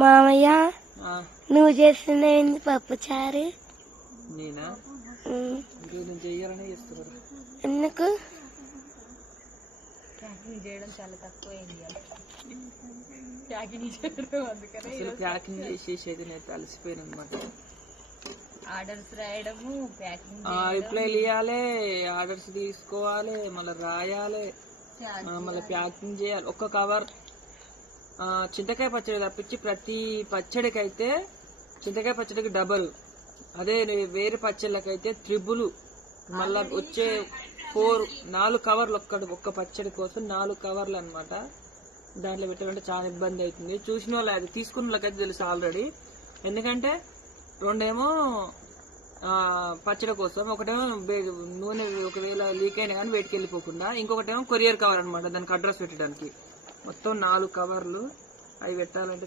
మామయ్య నువ్వు చేసిన పప్పు చారు. నేనా నేను చెయ్యాలని చేస్తున్నారు. ఎందుకు చేయడం చాలా తక్కువ. అసలు ప్యాకింగ్ చేసేసి అయితే నేను అలసిపోయాను అనమాట. ఆర్డర్స్ రాయడము, ప్యాకింగ్, రిప్లైలు ఇవ్వాలి, ఆర్డర్స్ తీసుకోవాలి, మళ్ళీ రాయాలి, మళ్ళీ ప్యాకింగ్ చేయాలి. ఒక్క కవర్ చింతకాయ పచ్చడి తప్పించి ప్రతి పచ్చడికి అయితే చింతకాయ పచ్చడికి డబల్, అదే వేరే పచ్చళ్ళకైతే త్రిబుల్, మళ్ళా వచ్చే 4 కవర్లు ఒక్క పచ్చడి కోసం 4 కవర్లు అనమాట. దాంట్లో పెట్టాలంటే చాలా ఇబ్బంది అవుతుంది. చూసిన వాళ్ళు అది తీసుకున్న వాళ్ళకైతే తెలుసు ఆల్రెడీ. ఎందుకంటే 2 ఏమో పచ్చడి కోసం, ఒకటేమో నూనె ఒకవేళ లీక్ అయినా కానీ బయటికి వెళ్ళిపోకుండా, ఇంకొకటేమో కొరియర్ కవర్ అనమాట దానికి అడ్రస్ పెట్టడానికి. మొత్తం 4 కవర్లు అవి పెట్టాలంటే